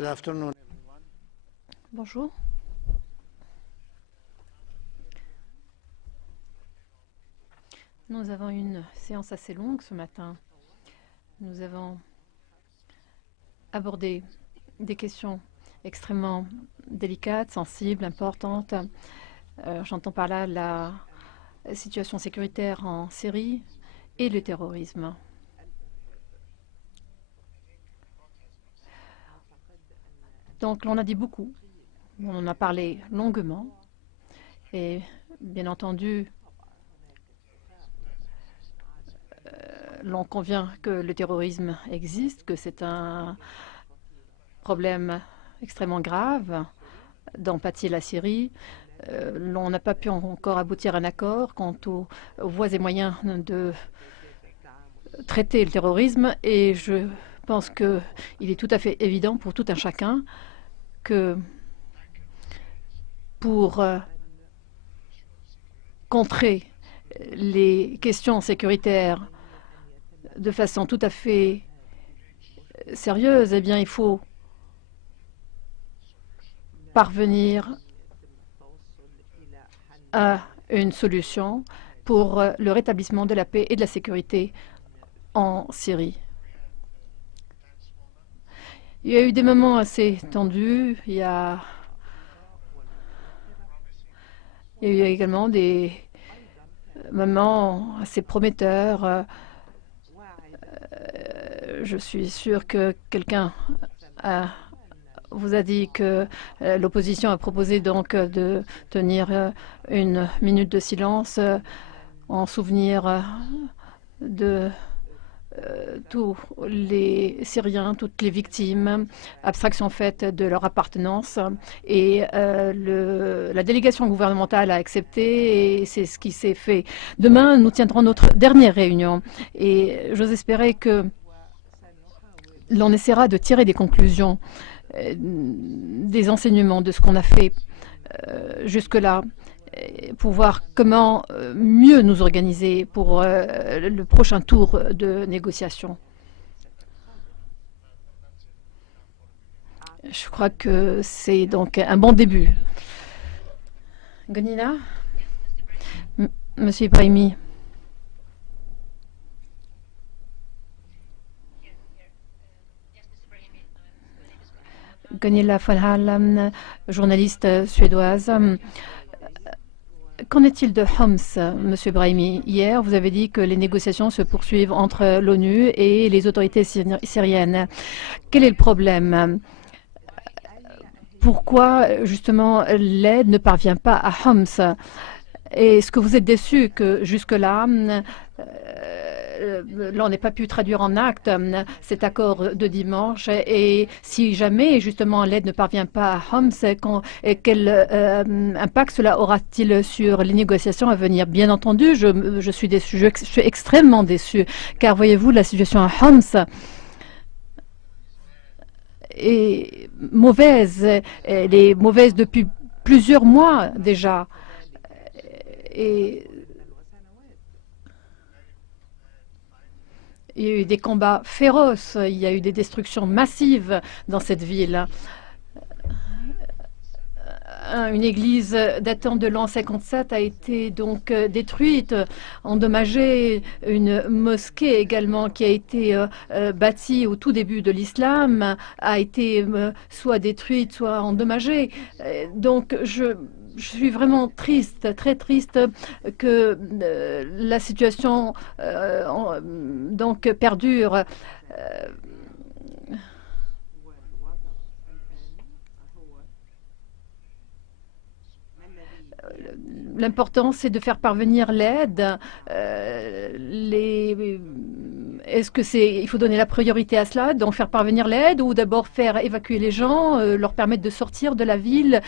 Good afternoon. Bonjour. Nous avons une séance assez longue ce matin. Nous avons abordé des questions extrêmement délicates, sensibles, importantes. J'entends par là la situation sécuritaire en Syrie et le terrorisme. Donc, on a dit beaucoup. On en a parlé longuement. Et bien entendu, l'on convient que le terrorisme existe, que c'est un problème extrêmement grave dont pâtit la Syrie. L'on n'a pas pu encore aboutir à un accord quant aux voies et moyens de traiter le terrorisme. Et je pense qu'il est tout à fait évident pour tout un chacun que pour contrer les questions sécuritaires de façon tout à fait sérieuse, eh bien, il faut parvenir à une solution pour le rétablissement de la paix et de la sécurité en Syrie. Il y a eu des moments assez tendus. Il y a eu également des moments assez prometteurs. Je suis sûre que quelqu'un vous a dit que l'opposition a proposé donc de tenir une minute de silence en souvenir de tous les Syriens, toutes les victimes, abstraction faite de leur appartenance. Et la délégation gouvernementale a accepté et c'est ce qui s'est fait. Demain, nous tiendrons notre dernière réunion et j'ose espérer que l'on essaiera de tirer des conclusions, des enseignements de ce qu'on a fait jusque-là, pour voir comment mieux nous organiser pour le prochain tour de négociation. Je crois que c'est donc un bon début. Gonina, Monsieur Ibrahimi. Gunilla von Hallam, journaliste suédoise. Qu'en est-il de Homs, Monsieur Brahimi? Hier, vous avez dit que les négociations se poursuivent entre l'ONU et les autorités syriennes. Quel est le problème? Pourquoi, justement, l'aide ne parvient pas à Homs? Est-ce que vous êtes déçu que jusque-là, l'on n'ait pas pu traduire en acte cet accord de dimanche? Et si jamais, justement, l'aide ne parvient pas à Homs, quel impact cela aura-t-il sur les négociations à venir? Bien entendu, je suis déçu, je suis extrêmement déçu, car voyez-vous, la situation à Homs est mauvaise. Elle est mauvaise depuis plusieurs mois déjà. Et il y a eu des combats féroces, il y a eu des destructions massives dans cette ville. Une église datant de l'an 57 a été donc détruite, endommagée. Une mosquée également qui a été bâtie au tout début de l'islam a été soit détruite, soit endommagée. Donc je suis vraiment triste, très triste que la situation donc perdure. L'important, c'est de faire parvenir l'aide. Est-ce que il faut donner la priorité à cela, donc faire parvenir l'aide, ou d'abord faire évacuer les gens, leur permettre de sortir de la ville?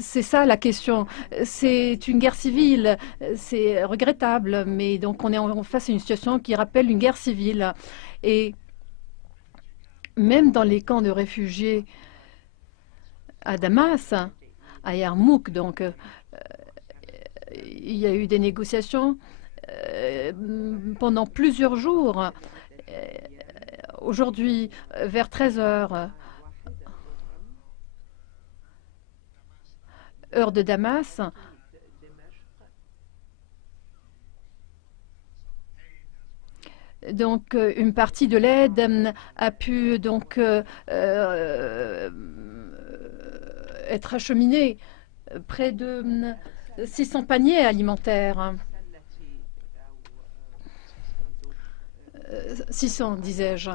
C'est ça la question. C'est une guerre civile. C'est regrettable, mais donc on est face à une situation qui rappelle une guerre civile. Et même dans les camps de réfugiés à Damas, à Yarmouk, donc il y a eu des négociations pendant plusieurs jours. Aujourd'hui, vers 13 heures, heure de Damas. Donc, une partie de l'aide a pu donc être acheminée. Près de 600 paniers alimentaires. 600, disais-je.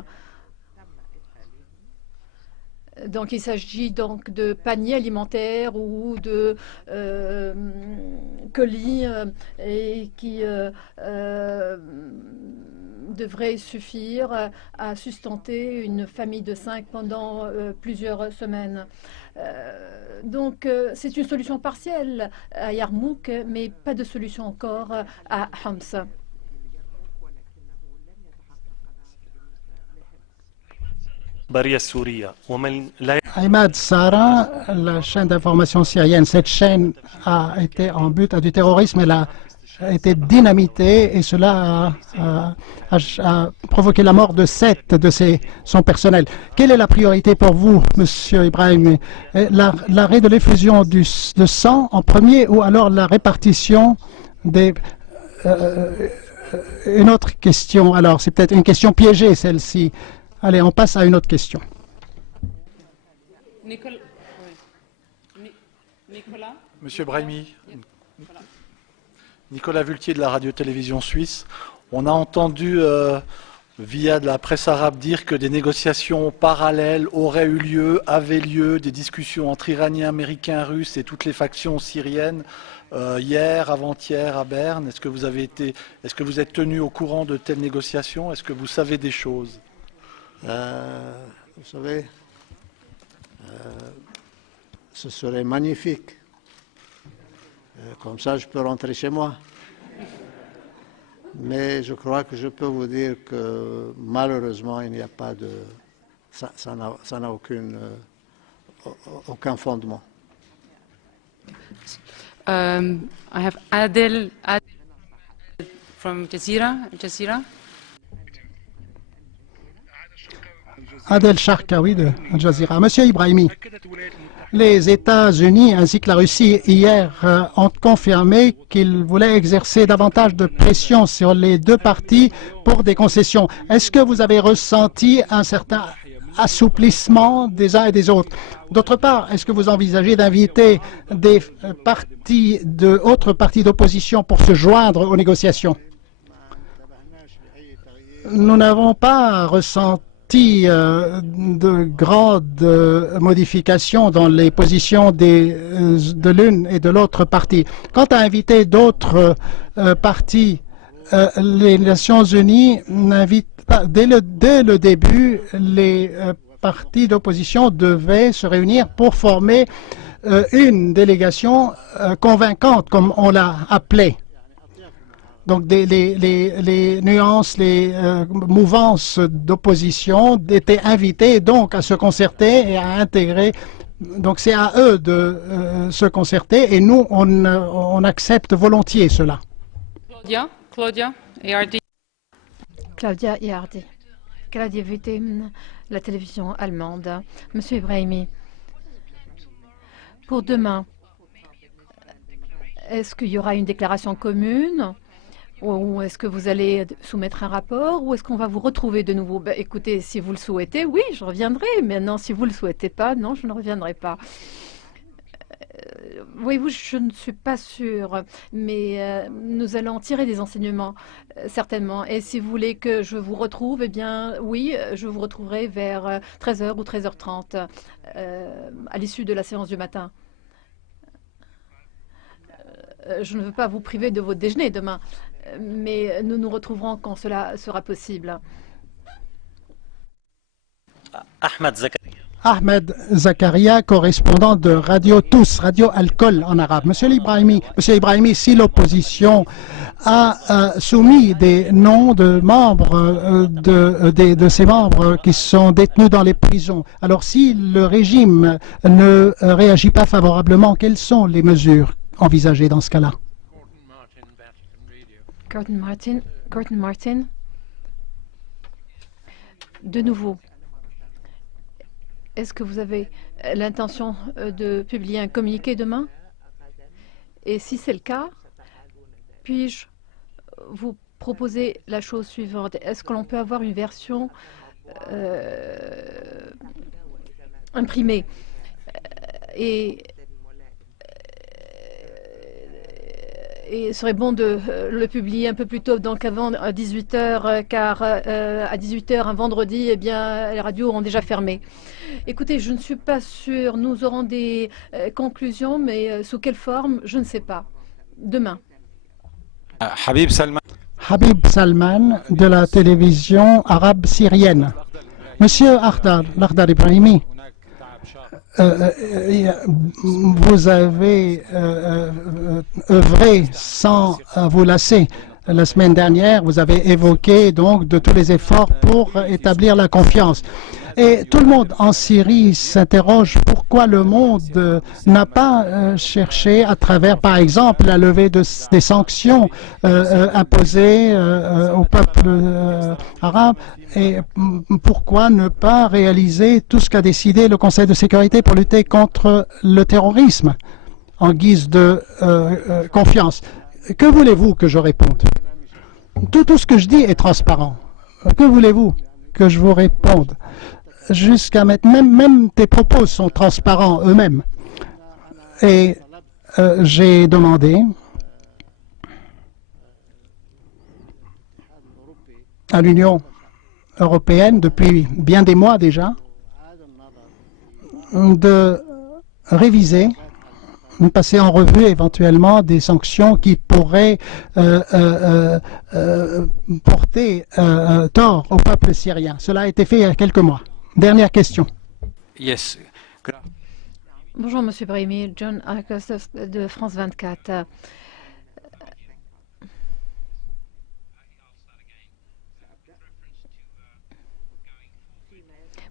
Donc, il s'agit donc de paniers alimentaires ou de colis et qui devraient suffire à sustenter une famille de 5 pendant plusieurs semaines. Donc, c'est une solution partielle à Yarmouk, mais pas de solution encore à Homs. Ahmad Sara, la chaîne d'information syrienne, cette chaîne a été en but à du terrorisme, elle a été dynamitée et cela a provoqué la mort de 7 de son personnel. Quelle est la priorité pour vous, Monsieur Ibrahim? L'arrêt de l'effusion de sang en premier ou alors la répartition des... une autre question, alors c'est peut-être une question piégée celle-ci. Allez, on passe à une autre question. Monsieur Brahimi, Nicolas Vultier de la radio-télévision suisse. On a entendu via de la presse arabe dire que des négociations parallèles auraient eu lieu, avaient lieu, des discussions entre Iraniens, Américains, Russes et toutes les factions syriennes hier, avant-hier à Berne. Est-ce que vous êtes tenu au courant de telles négociations? Est-ce que vous savez des choses? Vous savez, ce serait magnifique. Comme ça, je peux rentrer chez moi. Mais je crois que je peux vous dire que malheureusement, il n'y a pas de... Ça n'a aucun fondement. I have Adel from Jazeera. Adel Sharkawi de Al Jazeera. Monsieur Ibrahimi, les États-Unis ainsi que la Russie hier ont confirmé qu'ils voulaient exercer davantage de pression sur les deux parties pour des concessions. Est-ce que vous avez ressenti un certain assouplissement des uns et des autres? D'autre part, est-ce que vous envisagez d'inviter des autres partis d'opposition pour se joindre aux négociations? Nous n'avons pas ressenti de grandes modifications dans les positions de l'une et de l'autre partie. Quant à inviter d'autres partis, les Nations Unies n'invitent pas. Dès le début, les partis d'opposition devaient se réunir pour former une délégation convaincante, comme on l'a appelé. Donc les nuances, les mouvances d'opposition étaient invitées donc à se concerter et à intégrer. Donc c'est à eux de se concerter et nous on accepte volontiers cela. Claudia, ARD. Claudia Iardi, Claudia VT, la télévision allemande. Monsieur Ibrahimi, pour demain, est-ce qu'il y aura une déclaration commune? Ou est-ce que vous allez soumettre un rapport ou est-ce qu'on va vous retrouver de nouveau? Écoutez, si vous le souhaitez, oui, je reviendrai. Mais non, si vous ne le souhaitez pas, non, je ne reviendrai pas. Voyez-vous, je ne suis pas sûre, mais nous allons tirer des enseignements, certainement. Et si vous voulez que je vous retrouve, eh bien, oui, je vous retrouverai vers 13 h ou 13 h 30 à l'issue de la séance du matin. Je ne veux pas vous priver de votre déjeuner demain, mais nous nous retrouverons quand cela sera possible. Ahmed Zakaria, correspondant de Radio Tous, Radio Alcool en arabe. Monsieur Ibrahimi, si l'opposition a soumis des noms de membres de ces membres qui sont détenus dans les prisons, alors si le régime ne réagit pas favorablement, quelles sont les mesures envisagées dans ce cas-là? Gordon Martin. De nouveau, est-ce que vous avez l'intention de publier un communiqué demain? Et si c'est le cas, puis-je vous proposer la chose suivante? Est-ce que l'on peut avoir une version imprimée et il serait bon de le publier un peu plus tôt, donc avant 18 h, car à 18 h un vendredi, eh bien, les radios ont déjà fermé. Écoutez, je ne suis pas sûre. Nous aurons des conclusions, mais sous quelle forme, je ne sais pas. Demain. Habib Salman. Habib Salman de la télévision arabe syrienne. Monsieur Lakhdar Ibrahimi, vous avez œuvré sans vous lasser. La semaine dernière, vous avez évoqué donc de tous les efforts pour établir la confiance. Et tout le monde en Syrie s'interroge pourquoi le monde n'a pas cherché à travers, par exemple, la levée des sanctions imposées au peuple arabe, et pourquoi ne pas réaliser tout ce qu'a décidé le Conseil de sécurité pour lutter contre le terrorisme en guise de confiance. Que voulez-vous que je réponde? Tout ce que je dis est transparent. Que voulez-vous que je vous réponde? Jusqu'à maintenant, même tes propos sont transparents eux-mêmes. Et j'ai demandé à l'Union européenne, depuis bien des mois déjà, de réviser, passer en revue éventuellement des sanctions qui pourraient porter tort au peuple syrien. Cela a été fait il y a quelques mois. Dernière question. Yes. Bonjour, Monsieur Brahimi, John Arcos de France 24.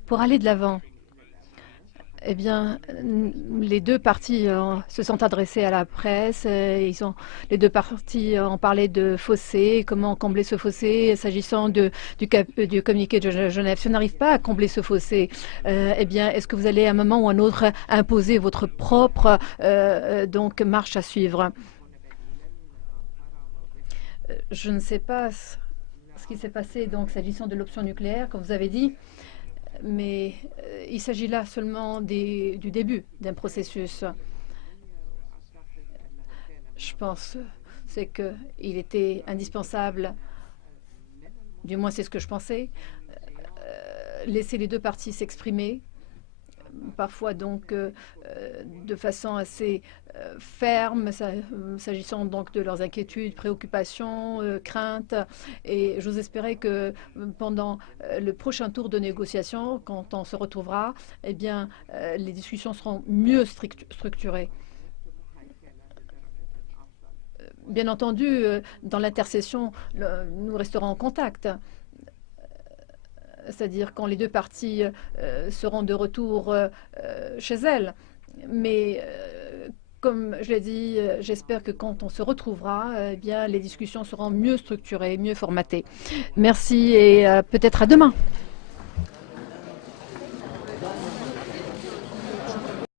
Pour aller de l'avant, eh bien, les deux parties se sont adressées à la presse. Les deux parties ont parlé de fossé, comment combler ce fossé. S'agissant du communiqué de Genève, si on n'arrive pas à combler ce fossé, eh bien, est-ce que vous allez à un moment ou à un autre imposer votre propre donc marche à suivre? Je ne sais pas ce qui s'est passé donc s'agissant de l'option nucléaire, comme vous avez dit. Mais il s'agit là seulement du début d'un processus. Je pense c'est qu'il était indispensable, du moins c'est ce que je pensais, laisser les deux parties s'exprimer, parfois donc de façon assez ferme, s'agissant donc de leurs inquiétudes, préoccupations, craintes. Et j'ose espérer que pendant le prochain tour de négociation, quand on se retrouvera, eh bien, les discussions seront mieux structurées. Bien entendu, dans l'intercession, nous resterons en contact. C'est-à-dire quand les deux parties seront de retour chez elles. Mais comme je l'ai dit, j'espère que quand on se retrouvera, eh bien, les discussions seront mieux structurées, mieux formatées. Merci et peut-être à demain.